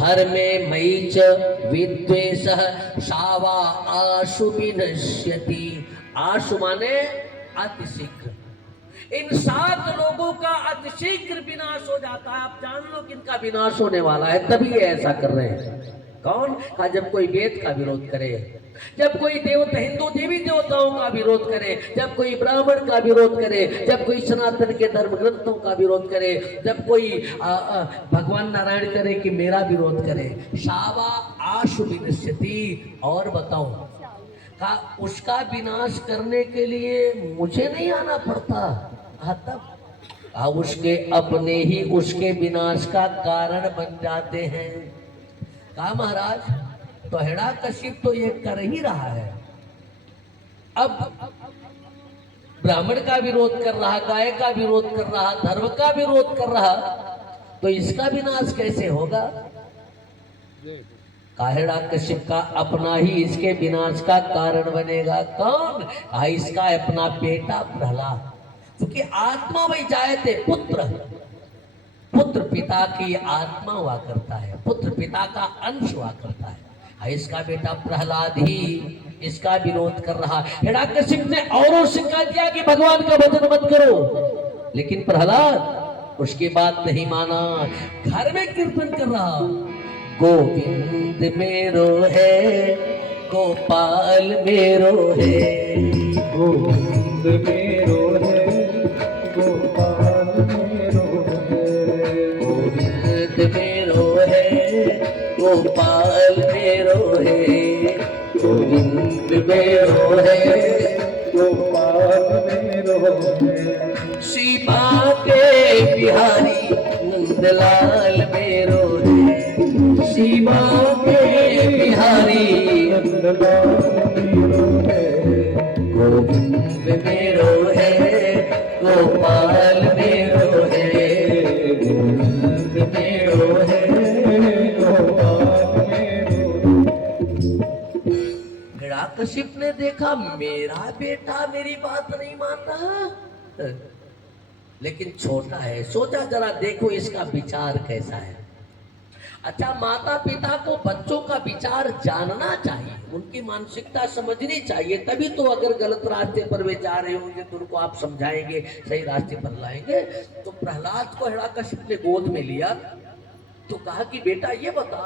धर्मे मयि च विद्वेषः सावा आशु विनश्यति। आशु माने अतिशीघ्र। इन 7 लोगों का अतिशीघ्र विनाश हो जाता है। आप जान लो कि इनका विनाश होने वाला है, तभी ये ऐसा कर रहे हैं। कौन? कहा जब कोई वेद का विरोध करे, जब कोई देवता हिंदू देवी देवताओं का विरोध करे, जब कोई ब्राह्मण का विरोध करे, जब कोई सनातन के धर्म ग्रंथों का विरोध करे, जब कोई भगवान नारायण करे कि मेरा विरोध करे। सावा आशु विनश्यति। और बताओ का उसका विनाश करने के लिए मुझे नहीं आना पड़ता। तब उसके अपने ही उसके विनाश का कारण बन जाते हैं। कहा महाराज तो हिरण्यकशिप तो ये कर ही रहा है। अब ब्राह्मण का विरोध कर रहा, गाय का विरोध कर रहा, धर्म का विरोध कर रहा, तो इसका विनाश कैसे होगा? हिरण्यकशिप का अपना ही इसके विनाश का कारण बनेगा। कौन? इसका अपना बेटा प्रहलाद। क्योंकि आत्मा वही जायते पुत्र, पुत्र पिता की आत्मा हुआ करता है, पुत्र पिता का अंश हुआ करता है। इसका बेटा प्रहलाद ही इसका विरोध कर रहा। हिरण्यकशिप ने औरों से कह दिया कि भगवान का भजन मत करो, लेकिन प्रहलाद उसकी बात नहीं माना, घर में कीर्तन कर रहा। गोविंद मेरो है, गोपाल मेरो है, गोविंद मेरो है, गोपाल मेरो है, गोविंद मेरो है, गोपाल मेरो है, गोविंद मेरो है, गोपाल मेरो है, सीमा के बिहारी नंदलाल मेरो है, सीमा के बिहारी नंदलाल मेरो है, गोविंद मेरो है, गोपाल मेरो है, गोविंद मेरो है, गोपाल मेरो है। हिरण्यकशिप ने देखा मेरा बेटा मेरी बात नहीं मान रहा, लेकिन छोटा है, सोचा जरा देखो इसका विचार कैसा है। अच्छा, माता पिता को बच्चों का विचार जानना चाहिए, उनकी मानसिकता समझनी चाहिए, तभी तो अगर गलत रास्ते पर वे जा रहे होंगे तो उनको आप समझाएंगे, सही रास्ते पर लाएंगे। तो प्रहलाद को हिरण्यकशिप ने गोद में लिया तो कहा कि बेटा ये बता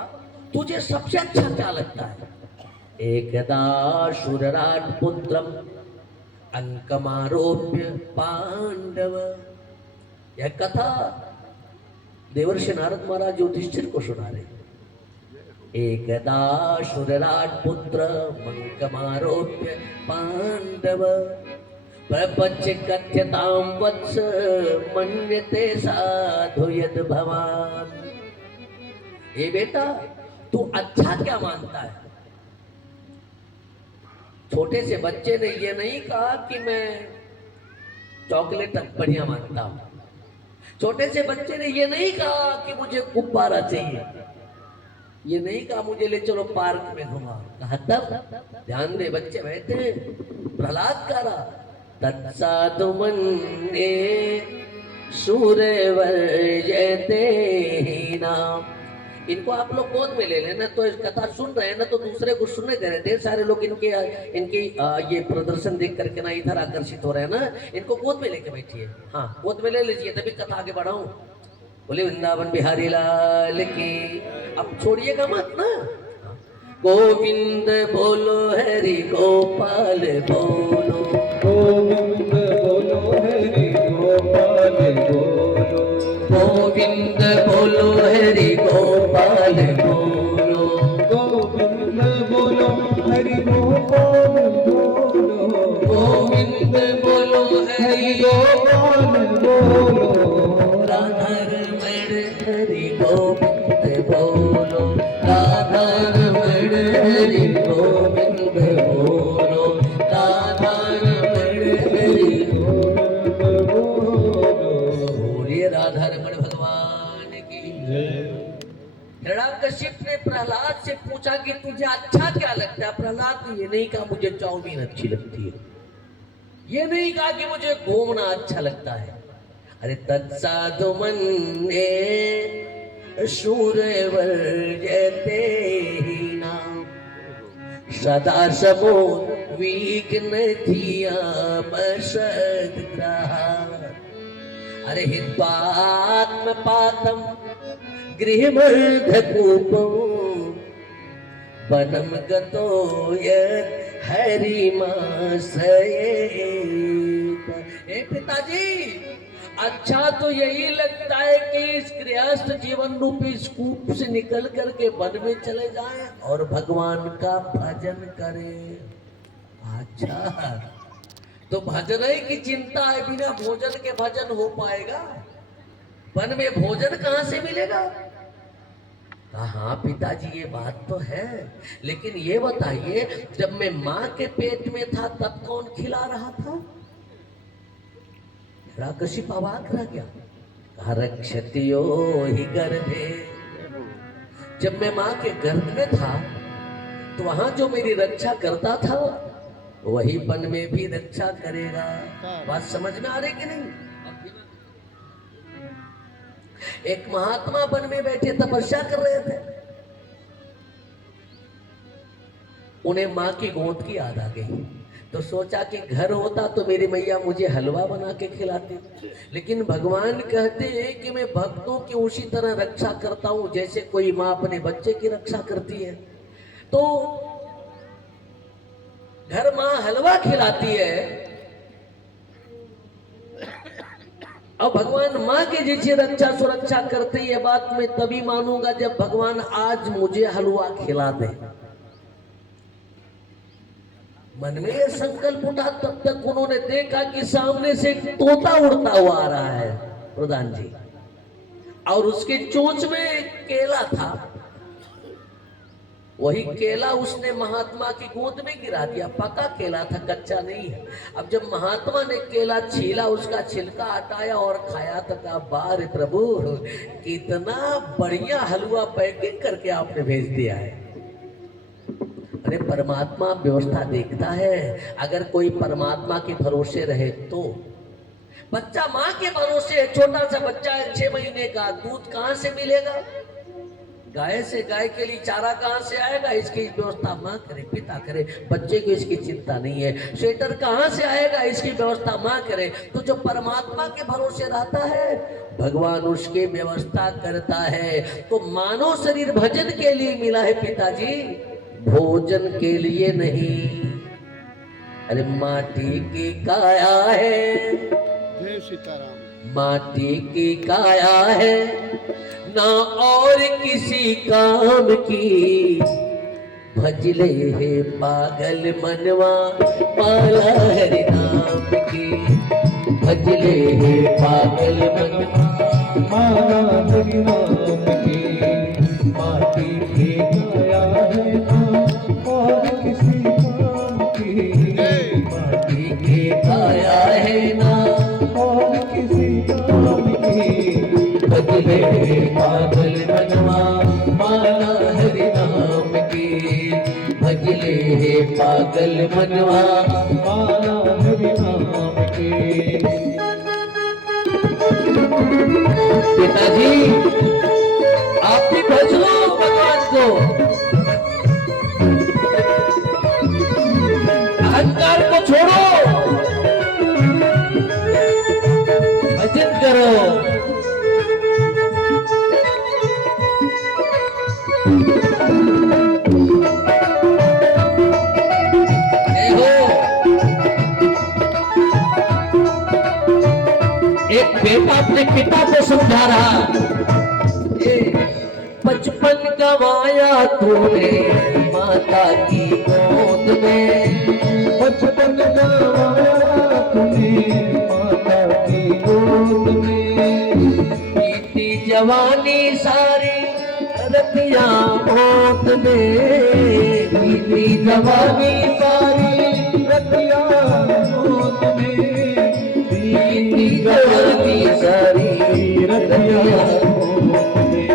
तुझे सबसे अच्छा क्या लगता है? एकदा शूरराट पुत्रम अंकमारोप्य पांडव। यह कथा देवर्षि नारद महाराज युधिष्ठिर को सुना रहे। एकदा शूरराट पुत्र अंकमारोप्य पांडव प्रपंच कथ्यताम वत्स मन्यते साधु यद भवान। ए बेटा तू अच्छा क्या मानता है? छोटे से बच्चे ने ये नहीं कहा कि मैं चॉकलेट बढ़िया मानता हूं, छोटे से बच्चे ने ये नहीं कहा कि मुझे गुब्बारा चाहिए, ये नहीं कहा मुझे ले चलो पार्क में घुमा। कहा तब ध्यान दे, बच्चे बैठे, प्रहलाद कह रहा तत्साधु मन्ये सूर्यवर्जते नाम। इनको आप लोग गोद में ले लेना, तो इस कथा सुन रहे हैं ना तो दूसरे को सुनने दे रहे। ढेर सारे लोग इनकी ये प्रदर्शन देख करके ना इधर आकर्षित हो रहे हैं ना, इनको गोद में लेके बैठिए। हाँ, गोद में ले लीजिए तभी कथा आगे बढ़ाऊं। बोले वृंदावन बिहारी लाल की। अब छोड़िएगा मत ना। गोविंद बोलो हरि गोपाल बोलो, गोविंद बोलो हरि गोपाल बोलो, गोविंद बोलो हरि गोपाल बोलो, गोविंद बोलो हरि गोपाल बोलो, गोविंद बोलो हरि गोपाल बोलो, राधा रमण हरि गोविंद बोलो, राधा रमण हरि गोविंद बोलो, राधा रमण हरि गोविंद बोलो। बोलिए राधा रमण भगवान की। हिरण्यकशिप ने प्रहलाद से पूछा कि तुझे अच्छा क्या लगता है? प्रहलाद ने ये नहीं कहा मुझे चाउमीन अच्छी लगती है, ये नहीं कहा कि मुझे घूमना अच्छा लगता है। अरे तत्साधु मन्ये, शूरवर्जते नाम सदा समो विघ्न धियामसद्ग्रहा। अरे हित्वात्म पातम गृहमर्धकूपम वनम गतो यत् हरिमासयेत। हे पिताजी, अच्छा तो यही लगता है कि इस गृहस्थ जीवन रूपी इस कूप से निकल करके वन में चले जाएं और भगवान का भजन करें। अच्छा, तो भजन ही की चिंता है, बिना भोजन के भजन हो पाएगा? वन में भोजन कहां से मिलेगा? हाँ पिताजी, ये बात तो है, लेकिन ये बताइए, जब मैं माँ के पेट में था तब कौन खिला रहा था? हिरण्यकशिप अवाक रह गया। रक्षतियो ही गर्भे। जब मैं माँ के गर्भ में था तो वहां जो मेरी रक्षा करता था वही वन में भी रक्षा करेगा। बात समझ में आ रही कि नहीं? एक महात्मा वन में बैठे तपस्या कर रहे थे, उन्हें माँ की गोद की याद आ गई, तो सोचा कि घर होता तो मेरी मैया मुझे हलवा बना के खिलाती। लेकिन भगवान कहते हैं कि मैं भक्तों की उसी तरह रक्षा करता हूं जैसे कोई माँ अपने बच्चे की रक्षा करती है। तो घर माँ हलवा खिलाती है, अब भगवान माँ की जैसी रक्षा सुरक्षा करते ही, ये बात मैं तभी मानूंगा जब भगवान आज मुझे हलवा खिला दे। मन में ये संकल्प उठा, तब तक उन्होंने देखा कि सामने से एक तोता उड़ता हुआ आ रहा है प्रधान जी, और उसके चोंच में एक केला था। वही केला उसने महात्मा की गोद में गिरा दिया। पका केला था, कच्चा नहीं है। अब जब महात्मा ने केला छीला, उसका छिलका हटाया और खाया तो कहा, बार प्रभु, कितना बढ़िया हलवा पैकिंग करके आपने भेज दिया है। अरे परमात्मा व्यवस्था देखता है। अगर कोई परमात्मा के भरोसे रहे तो बच्चा माँ के भरोसे है, छोटा सा बच्चा है 6 महीने का, दूध कहाँ से मिलेगा? गाय से। गाय के लिए चारा कहाँ से आएगा? इसकी व्यवस्था माँ करे, पिता करे, बच्चे को इसकी चिंता नहीं है। स्वेटर कहाँ से आएगा? इसकी व्यवस्था माँ करे। तो जो परमात्मा के भरोसे रहता है, भगवान उसकी व्यवस्था करता है। तो मानव शरीर भजन के लिए मिला है पिताजी, भोजन के लिए नहीं। अरे माटी की काया है, जय सीताराम। माटी की काया है, ना और किसी काम की। भजले है पागल मनवा, माला हरि नाम की। भजले है पागल मनवा, माला हरि नाम की। माटी की काया है ना और किसी काम की। माटी की काया है ना और किसी काम की। भजले है पागल मनवा, माला हरि नाम की। भजले है पागल मनवा, माला हरि नाम की। पिताजी आप भी भज लो भगवान को, अहंकार को छोड़ो, भजन करो। एक बेटा अपने पिता को समझा रहा, बचपन गवाया तूने माता की गोद में। बचपन गवाया तूने माता की गोद में। बीती जवानी सारी रतिया मौत में। बीती जवानी सारी रतिया मौत में। बीती जवानी सारी रतिया मौत में।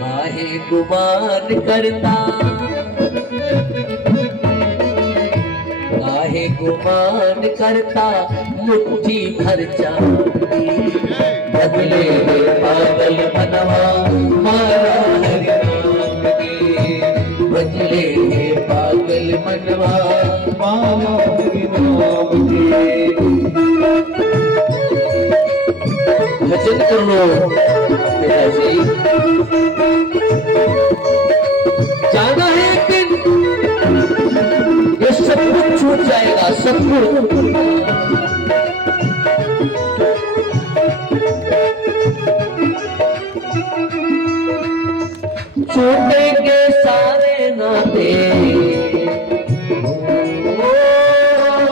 काहे गुमान करता, काहे गुमान करता, मुट्ठी भर चांदी। भजले पागल मनवा मारा हरि नाम के भजले पागल मनवा माला हरि नाम के भजन कर लो पिताजी जाना है एक दिन ये सब कुछ छूट जाएगा सब कुछ छूटेंगे सारे नाते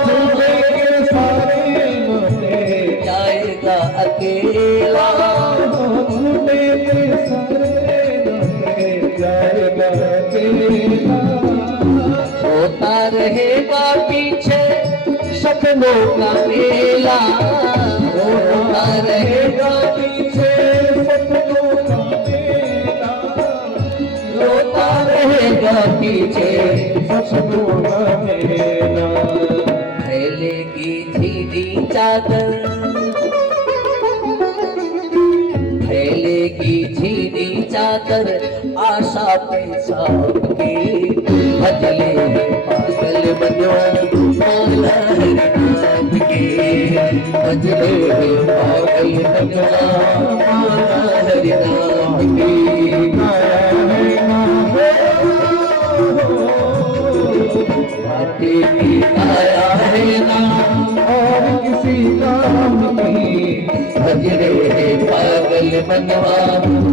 छूटेंगे सारे नाते जाएगा अकेला छूटेंगे सारे नाते जाएगा अकेला होता रहेगा पीछे सपनों का मेला होता रहेगा पीछे सपनों का मेला होता रहेगा पीछे सपनों का मेला फैलेगी धीरी चादर फैलेगी धीरी चादर आशा पे सबकी भजले पागल बनवा माला हरि नाम के भजले पागल बनवा माला हरि नाम के बाटे की आया है नाम और किसी काम की भजरे पागल मनवा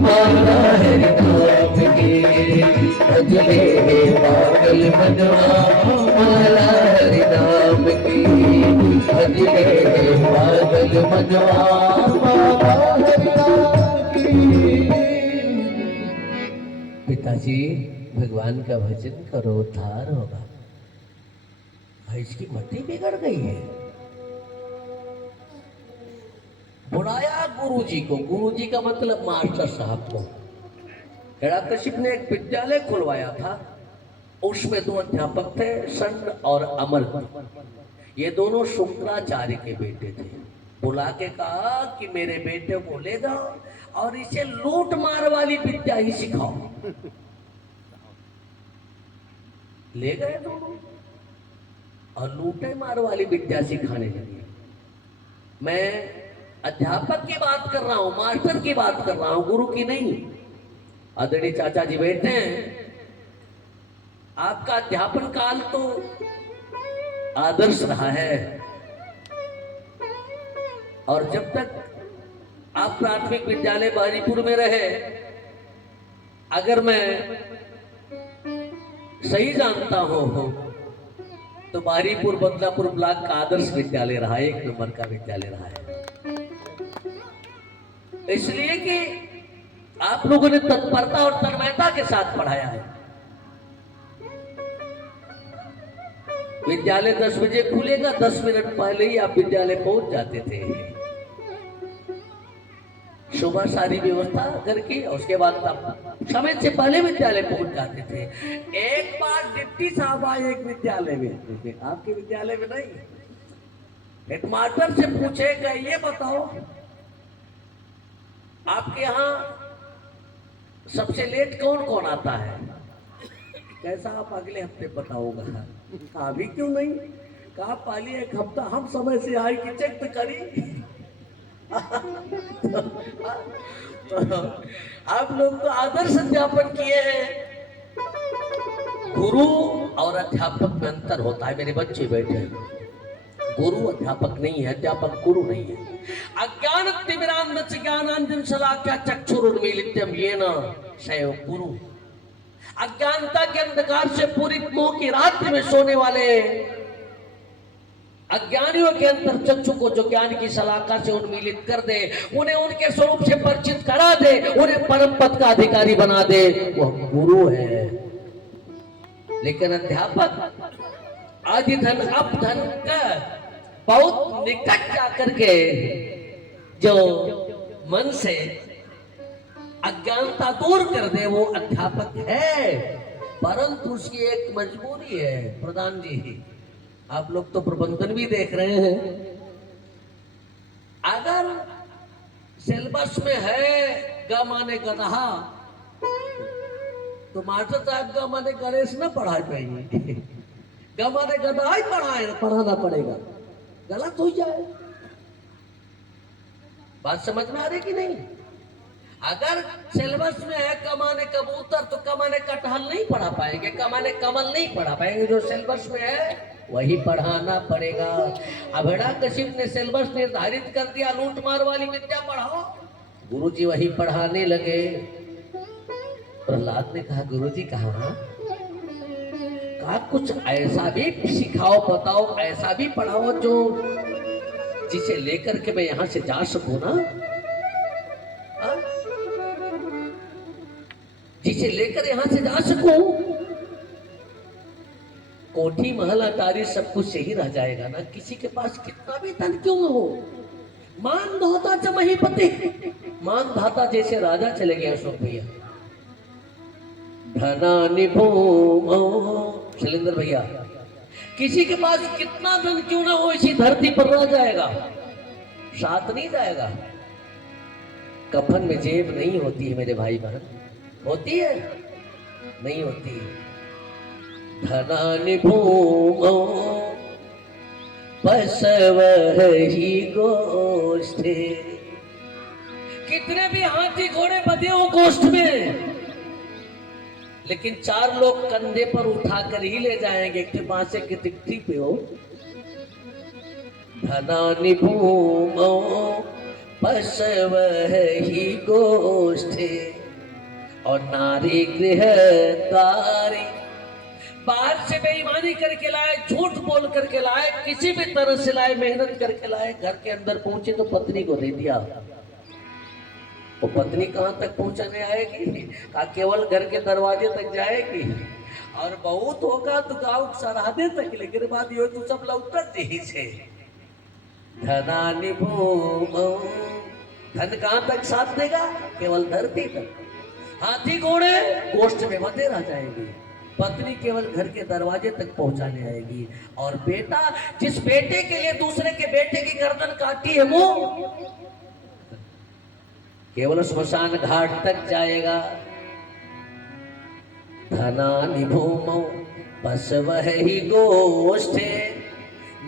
माला हरि नाम के भजरे पागल मनवा माला हरि नाम के भजरे पागल मनवा माला हरि नाम की। पिताजी भगवान का भजन करो उद्धार होगा। इसकी मति बिगड़ गई है। बुलाया गुरुजी को, गुरुजी का मतलब मास्टर साहब को। हिरण्यकशिप ने एक विद्यालय खुलवाया था, उसमें 2 अध्यापक थे, षण्ड और अमर। ये दोनों शुक्राचार्य के बेटे थे। बुला के कहा कि मेरे बेटे को ले जाओ और इसे लूट मार वाली विद्या ही सिखाओ। ले गए दोनों और लूटे मार वाली विद्या सिखाने लगे। मैं अध्यापक की बात कर रहा हूं, मास्टर की बात कर रहा हूं, गुरु की नहीं। आदरणीय चाचा जी बैठे हैं। आपका अध्यापन काल तो आदर्श रहा है, और जब तक आप प्राथमिक विद्यालय बारीपुर में रहे, अगर मैं सही जानता हूं तो बारीपुर बदलापुर ब्लॉक का आदर्श विद्यालय रहा, 1 नंबर का विद्यालय रहा है। इसलिए कि आप लोगों ने तत्परता और तन्मयता के साथ पढ़ाया है। विद्यालय 10 बजे खुलेगा, 10 मिनट पहले ही आप विद्यालय पहुंच जाते थे। सुबह सारी व्यवस्था करके उसके बाद आप समय से पहले विद्यालय पहुंच जाते थे। एक बार डिप्टी साहब आए एक विद्यालय में, आपके विद्यालय में नहीं, हेडमास्टर से पूछेगा ये बताओ आपके यहाँ सबसे लेट कौन कौन आता है? कैसा आप अगले हफ्ते बताओगा? कहा अभी क्यों नहीं? कहा पहले 1 हफ्ता हम समय से आई कि चेक तो करी। तो आप लोग तो आदर्श अध्यापन किए हैं। गुरु और अध्यापक में अंतर होता है। मेरे बच्चे बैठे हैं, गुरु अध्यापक नहीं है, अध्यापक गुरु नहीं है। अज्ञान तिमिरांधस्य ज्ञानांजन शलाक्या चक्षुरुन्मीलितम् येन सैव गुरु। अज्ञानता के अंधकार से पूरी मोह की रात्रि में सोने वाले अज्ञानियों के अंतर चक्षु को जो ज्ञान की सलाखा से उन्मीलित कर दे, उन्हें उनके स्वरूप से परिचित करा दे, उन्हें परम पद का अधिकारी बना दे, वह गुरु है। लेकिन अध्यापक अधिधन अपधन का बहुत निकट जाकर के जो मन से अज्ञानता दूर कर दे, वो अध्यापक है। परंतु उसकी एक मजबूरी है। प्रधान जी, आप लोग तो प्रबंधन भी देख रहे हैं, अगर सिलेबस में है ग माने गधा, तो मास्टर साहब ग माने गणेश न पढ़ा पाएंगे, ग माने गधा ही पढ़ाना पड़ेगा, गलत हो जाए। बात समझ में आ रही कि नहीं? अगर सिलेबस में है कमाने कबूतर तो कमाने कटहल नहीं पढ़ा पाएंगे, कमाने कमल नहीं पढ़ा पाएंगे। जो सिलेबस में है वही पढ़ाना पड़ेगा। अब हिरण्यकशिप ने सिलेबस निर्धारित कर दिया, लूट मार वाली विद्या पढ़ाओ, गुरुजी वही पढ़ाने लगे। प्रहलाद ने कहा गुरुजी कहा कुछ ऐसा भी सिखाओ, बताओ, ऐसा भी पढ़ाओ जो जिसे लेकर के मैं यहां से जा सकूं ना, जिसे लेकर यहां से जा सकूं। कोठी महल अटारी सब कुछ यही रह जाएगा ना, किसी के पास कितना भी धन क्यों न हो। मान धोता च महीपति, मान धाता जैसे राजा चले गए अशोक भैया। धना निभूमो, शैलेंद्र भैया, किसी के पास कितना धन क्यों ना हो, इसी धरती पर रह जाएगा, साथ नहीं जाएगा। कफन में जेब नहीं होती है मेरे भाई बहन, होती है? नहीं होती। धनानि भूमो बसवहि गोष्ठे, कितने भी हाथी घोड़े बंधे हो गोष्ठ में, लेकिन 4 लोग कंधे पर उठाकर ही ले जाएंगे, एक बांसे की टिकटी पे हो। धनानि भूमो बसवहि गोष्ठे, और नारी गृह द्वारी, बाहर से बेईमानी करके लाए, झूठ बोल करके लाए, किसी भी तरह से लाए, मेहनत करके लाए, घर के अंदर पहुंचे तो पत्नी को दे दिया। वो पत्नी कहां तक पहुंचाने आएगी? का केवल घर के दरवाजे तक जाएगी, और बहुत होगा तो गांव सराहने तक, लेकिन बात ये तो सब लौटत ही से। धनानि भूमो, धन कहां तक साथ देगा? केवल धरती तक। हाथी घोड़े गोष्ठ में बंधे रह जाएंगे, पत्नी केवल घर के दरवाजे तक पहुंचाने आएगी। और बेटा, जिस बेटे के लिए दूसरे के बेटे की गर्दन काटी है वो केवल श्मशान घाट तक जाएगा। धनानि भूमौ बसवहि गोष्ठे,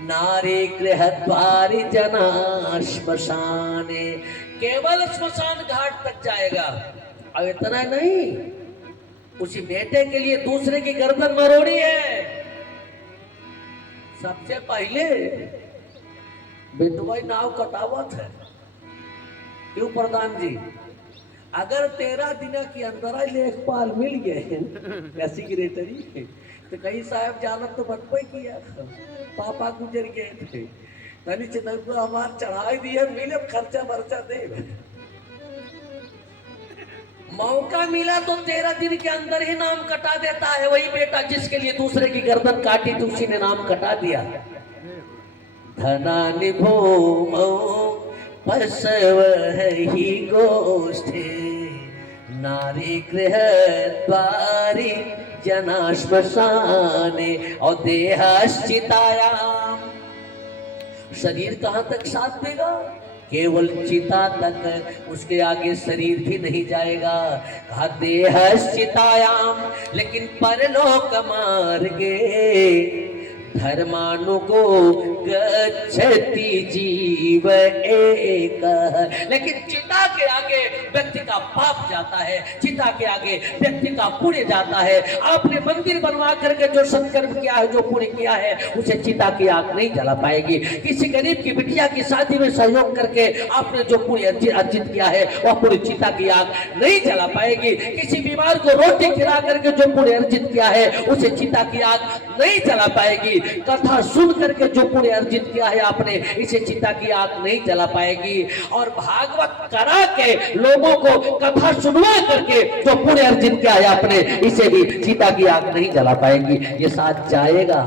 नारी गृहद्वारि जना श्मशाने, केवल श्मशान घाट तक जाएगा। अब इतना नहीं, उसी बेटे के लिए दूसरे की गर्दन मरोड़ी है। सबसे पहले बिंदुभाई नाव कटावत है। क्यों प्रधान जी? अगर 13 दिन के अंदर लेखपाल मिल गए सेक्रेटरी, तो कहीं साहब जानत तो बटपे किया, पापा गुजर गए थे, तनी चिन्ह हमार चढ़ाई दिया, मिले खर्चा बर्चा दे। मौका मिला तो 13 दिन के अंदर ही नाम कटा देता है। वही बेटा जिसके लिए दूसरे की गर्दन काटी तो उसी ने नाम कटा दिया। धनानि भूमौ बसवहि गोष्ठे, नारी गृह द्वारि जना श्मशाने, और देहश्चितायाम, शरीर कहां तक साथ देगा? केवल चिता तक, उसके आगे शरीर भी नहीं जाएगा। कहा देहश्चितायाम, लेकिन परलोक मार्गे धर्मानुगो गच्छति जीव एक, लेकिन चिता के आगे व्यक्ति का पाप जाता है, चिता के आगे व्यक्ति का पुण्य जाता है। आपने मंदिर बनवा करके जो सत्कर्म किया है, जो पुण्य किया है, उसे चिता की आग नहीं जला पाएगी। किसी गरीब की बिटिया की शादी में सहयोग करके आपने जो पुण्य अर्जित किया है, वह पुण्य चिता की आग नहीं जला पाएगी। किसी बीमार को रोटी खिला करके जो पुण्य अर्जित किया है, उसे चिता की आग नहीं जला पाएगी। कथा सुन करके जो पुण्य अर्जित किया है आपने, इसे चिता की आग नहीं जला पाएगी। और भागवत करा के लोगों को कथा सुनवा करके जो पुण्य अर्जित किया है आपने, इसे भी चिता की आग नहीं जला पाएगी। ये साथ जाएगा।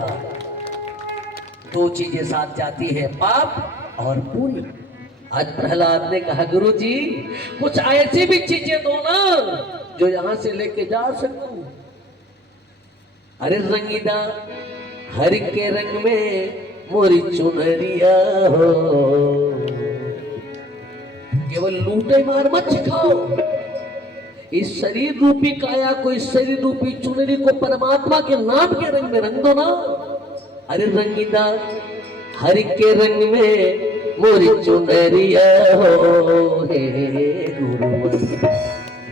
2 चीजें साथ जाती है, पाप और पुण्य। आज प्रहलाद ने कहा गुरुजी कुछ ऐसी भी चीजें दो ना जो यहां से लेके जा सकूं। अरे रंगीदा हर के रंग में मोरी चुनरिया हो, केवल लूटे मार मत सिखाओ। इस शरीर रूपी काया को, इस शरीर रूपी चुनरी को परमात्मा के नाम के रंग में रंग दो ना। अरे रंगीदा हरि के रंग में मोरी चुनरिया हो, हे गुरुवर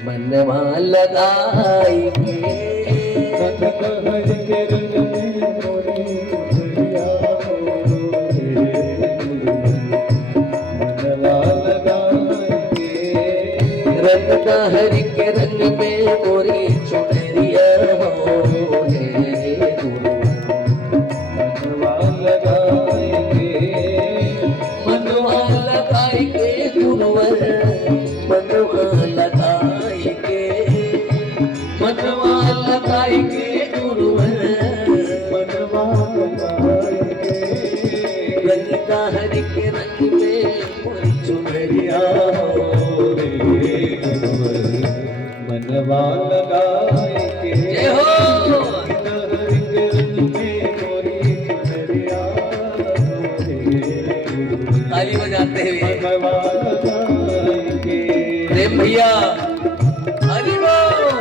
मनवा लगाई के। हरि के रंग में मोरी चुनरिया हो, मनवा लगाएंगे। रंगदा हरि के रंग में मोरी चुनरिया हो, हे गुरुवर मनवा लगाएंगे। गुरुवर मनवा लगाएंगे, मनवा लगाएंगे गुरुवर। मनवा लगाएंगे। रंगदा हरि के रंग में मोरी चुनरिया हो, मनवा लगाएंगे। जय हो। हरि के रंग में मोरी चुनरिया हो, ताली बजाते हुए मनवा लगाएंगे। प्रेम भैया हरि बोल।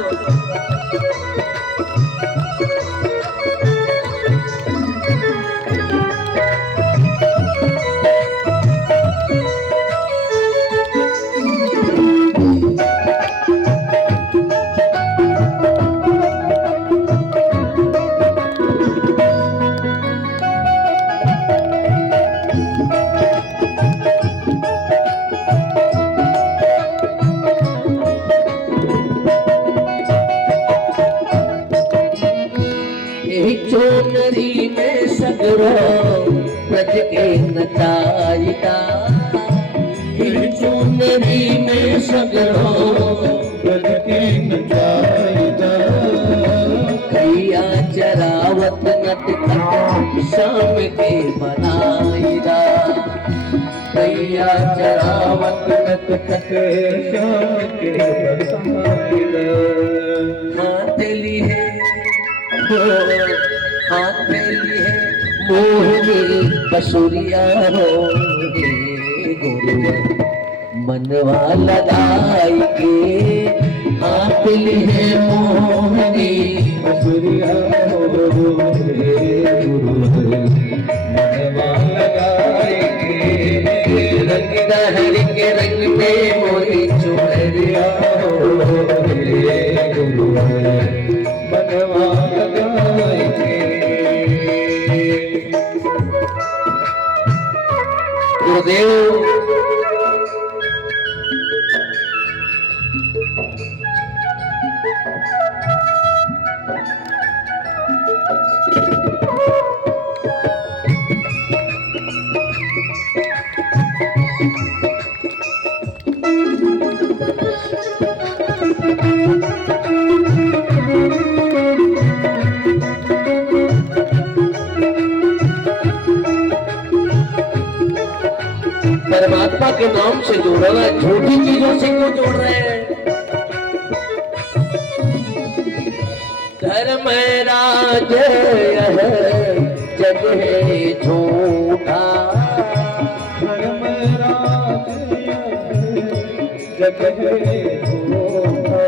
यही चोनरी में सगरो ब्रज के नचाईदा। यही चोनरी में सगरो ब्रज के नचाईदा। कैया चरावत नटखट शाम के बनाईदा। कैया चरावत नटखट शाम के बनाईदा। हाथली है हाथली है मोहनी बसुरिया हो, हे गुरुवर मनवा लगाई के। हाथली है मोहनी बसुरिया हो, हे गुरुवर मनवा लगाएंगे। रंगदा हरि के रंग में मोरी चुनरिया हो, हे गुरुवर मनवा लगाएंगे। गुरुदेव परमात्मा के नाम से जोड़ना, झूठी चीजों से क्यों जोड़ रहे हैं? धर्मराज यह जग है झूठा। धर्मराज जग है झूठा।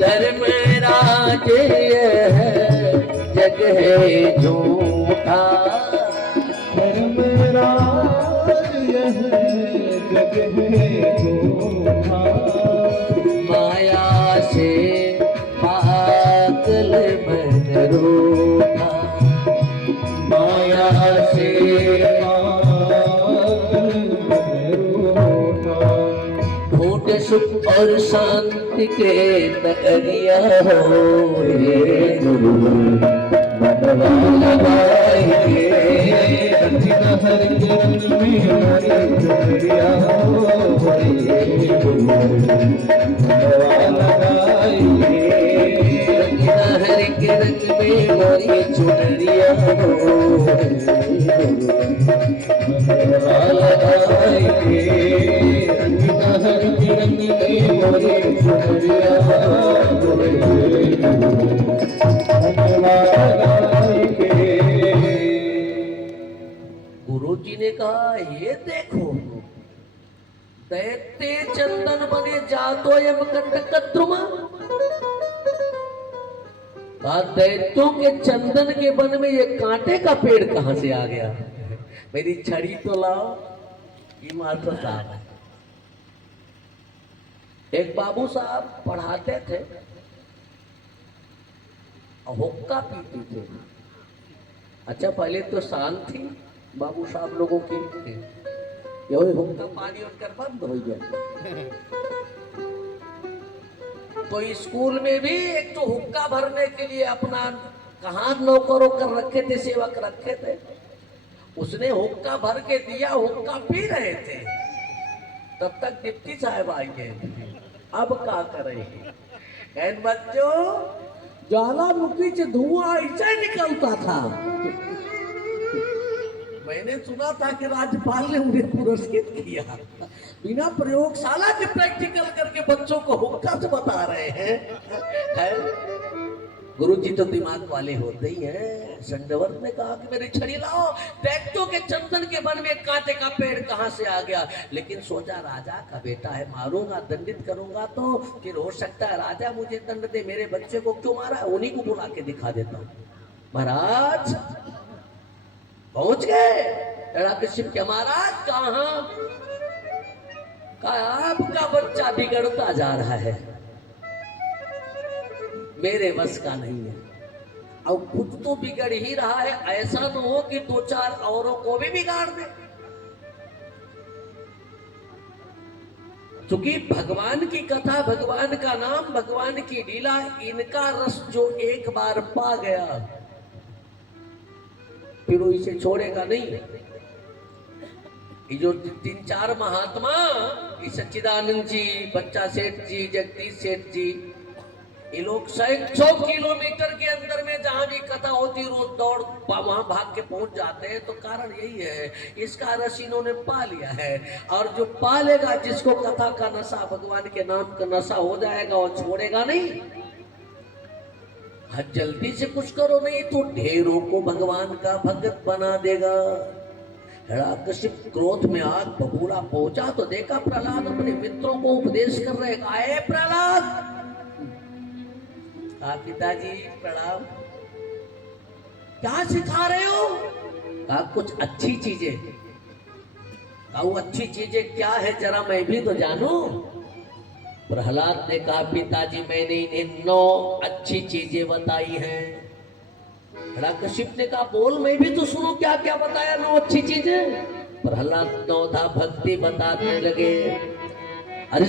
धर्मराज यह जग है झूठा। धर्मराज यह जग है झूठा। माया से पागल मन रूठा। माया से पागल मन रूठा। ढूंढ सुख और शांति के नगरिया हो, हे गुरुवर मनवा लगाएंगे। हरि के रंग में मोरी चुनरिया हो, हे गुरुवर मनवा लगाएंगे। हरि के रंग में मोरी चुनरिया हो, मनवा लगाएंगे। हरि के रंग में मोरी चुनरिया हो, मनवा लगाएंगे। गुरु जी ने कहा ये देखो दैत्य चंदन बने जातो यम कंटकद्रुमा। दैत्यों के चंदन के वन में ये कांटे का पेड़ कहां से आ गया? मेरी छड़ी तो लाओ। ये मास्टर साहब है। एक बाबू साहब पढ़ाते थे, हुक्का पीते थे। अच्छा, पहले तो शान थी बाबू साहब लोगों की, यही हुक्का पानी उनकर बंद हो गया। तो स्कूल में भी एक तो हुक्का भरने के लिए अपना कहाँ नौकरों कर रखे थे, सेवक रखे थे। उसने हुक्का भर के दिया, हुक्का पी रहे थे। तब तक डिप्टी साहब आई गए। अब क्या करें बच्चों, ज्वालामुखी से धुआं ऐसे निकलता था। मैंने सुना था कि राज्यपाल ने उन्हें पुरस्कृत किया। बिना प्रयोगशाला के प्रैक्टिकल करके बच्चों को हुक्का से बता रहे हैं। गुरुजी तो दिमाग वाले होते ही हैं। संडवर्त ने कहा कि मेरी छड़ी लाओ। दैत्यों के चंदन के वन में कांटे का पेड़ कहां से आ गया? लेकिन सोचा राजा का बेटा है, मारूंगा दंडित करूंगा तो फिर हो सकता है राजा मुझे दंड दे। मेरे बच्चे को क्यों मारा? उन्हीं को बुला के दिखा देता हूं। महाराज पहुंच गए हिरण्यकशिप के। महाराज कहां? आपका बच्चा बिगड़ता जा रहा है, मेरे बस का नहीं है। अब खुद तो बिगड़ ही रहा है, ऐसा न हो कि दो चार औरों को भी बिगाड़ दे। क्योंकि भगवान की कथा, भगवान का नाम, भगवान की लीला, इनका रस जो एक बार पा गया फिर वो इसे छोड़ेगा नहीं। ये जो 3-4 महात्मा, सच्चिदानंद जी, बच्चा सेठ जी, जगदीश सेठ जी, ये लोग 100 किलोमीटर के अंदर में जहां भी कथा होती रोज दौड़ वहां भाग के पहुंच जाते हैं। तो कारण यही है, इसका रस इन्होंने पा लिया है। और जो पा लेगा, जिसको कथा का नशा, भगवान के नाम का नशा हो जाएगा, और छोड़ेगा नहीं। जल्दी से कुछ करो, नहीं तो ढेरों को भगवान का भगत बना देगा। हिरण्यकशिप क्रोध में आग बबूला पहुंचा तो देखा प्रहलाद अपने मित्रों को उपदेश कर रहे। आए प्रहलाद, पिताजी प्रणाम। क्या सिखा रहे हो? कहा कुछ अच्छी चीजें। कहा वो अच्छी चीजें क्या है, जरा मैं भी तो जानूं। प्रहलाद ने कहा पिताजी मैंने इन्हें 9 अच्छी चीजें बताई हैं। हिरण्यकशिप ने कहा बोल, मैं भी तो सुनो क्या क्या बताया 9 अच्छी चीजें। प्रहलाद 9धा भक्ति बताने लगे। अरे